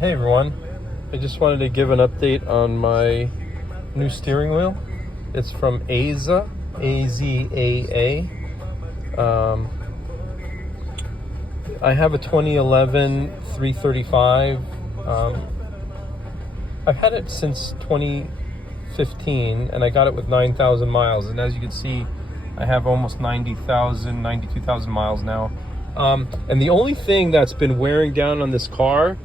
Hey everyone, I just wanted to give an update on my new steering wheel. It's from Azaa, A-Z-A-A. I have a 2011 335. I've had it since 2015 and I got it with 9,000 miles. And as you can see, I have almost 92,000 miles now. And the only thing that's been wearing down on this car,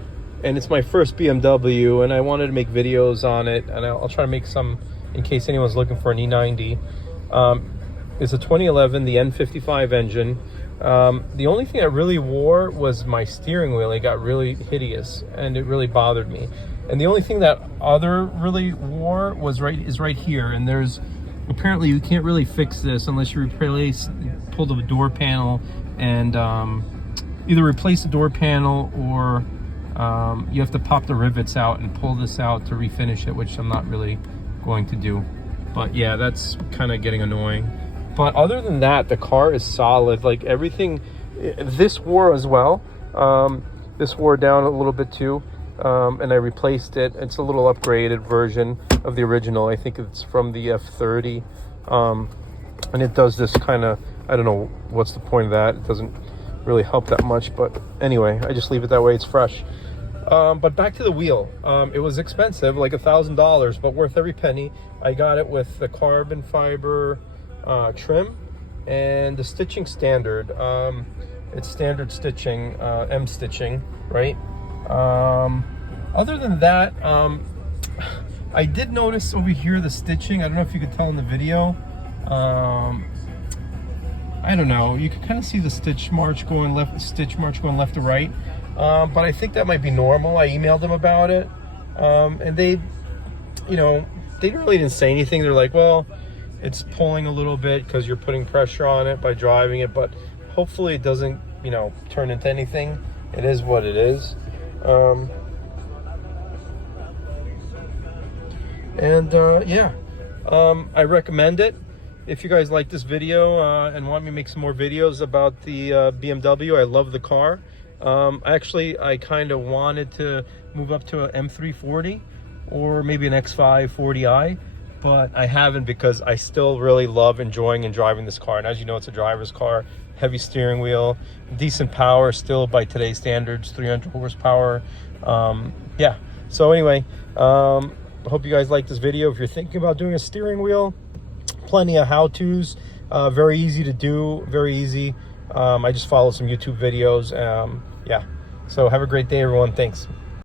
and it's my first BMW, and I wanted to make videos on it, and I'll try to make some in case anyone's looking for an E90. It's a 2011, the N55 engine. The only thing I really wore was my steering wheel. It got really hideous, and it really bothered me. And the only thing that other really wore was right here, and there's apparently you can't really fix this unless you pull the door panel and either replace the door panel or you have to pop the rivets out and pull this out to refinish it, which I'm not really going to do. But yeah, that's kind of getting annoying. But other than that, the car is solid. Like everything, this wore as well. This wore down a little bit too, and I replaced it. It's a little upgraded version of the original. I think it's from the F30, and it does this kind of, I don't know what's the point of that. It doesn't really help that much, but anyway, I just leave it that way. It's fresh. But back to the wheel. It was expensive, like $1,000, but worth every penny. I got it with the carbon fiber trim and the stitching standard. It's standard stitching, M stitching, right? Other than that, I did notice over here the stitching. I don't know if you could tell in the video. I don't know. You can kind of see the stitch march going left to right. But I think that might be normal. I emailed them about it, and they really didn't say anything. They're like, well, it's pulling a little bit because you're putting pressure on it by driving it, but hopefully it doesn't, turn into anything. It is what it is. I recommend it. If you guys like this video and want me to make some more videos about the BMW, I love the car. I kind of wanted to move up to an M340 or maybe an X5 40i, but I haven't because I still really love enjoying and driving this car. And as you know, it's a driver's car, heavy steering wheel, decent power still by today's standards, 300 horsepower. So anyway, I hope you guys like this video. If you're thinking about doing a steering wheel, plenty of how-tos, very easy to do, very easy. I just follow some YouTube videos. So have a great day, everyone. Thanks.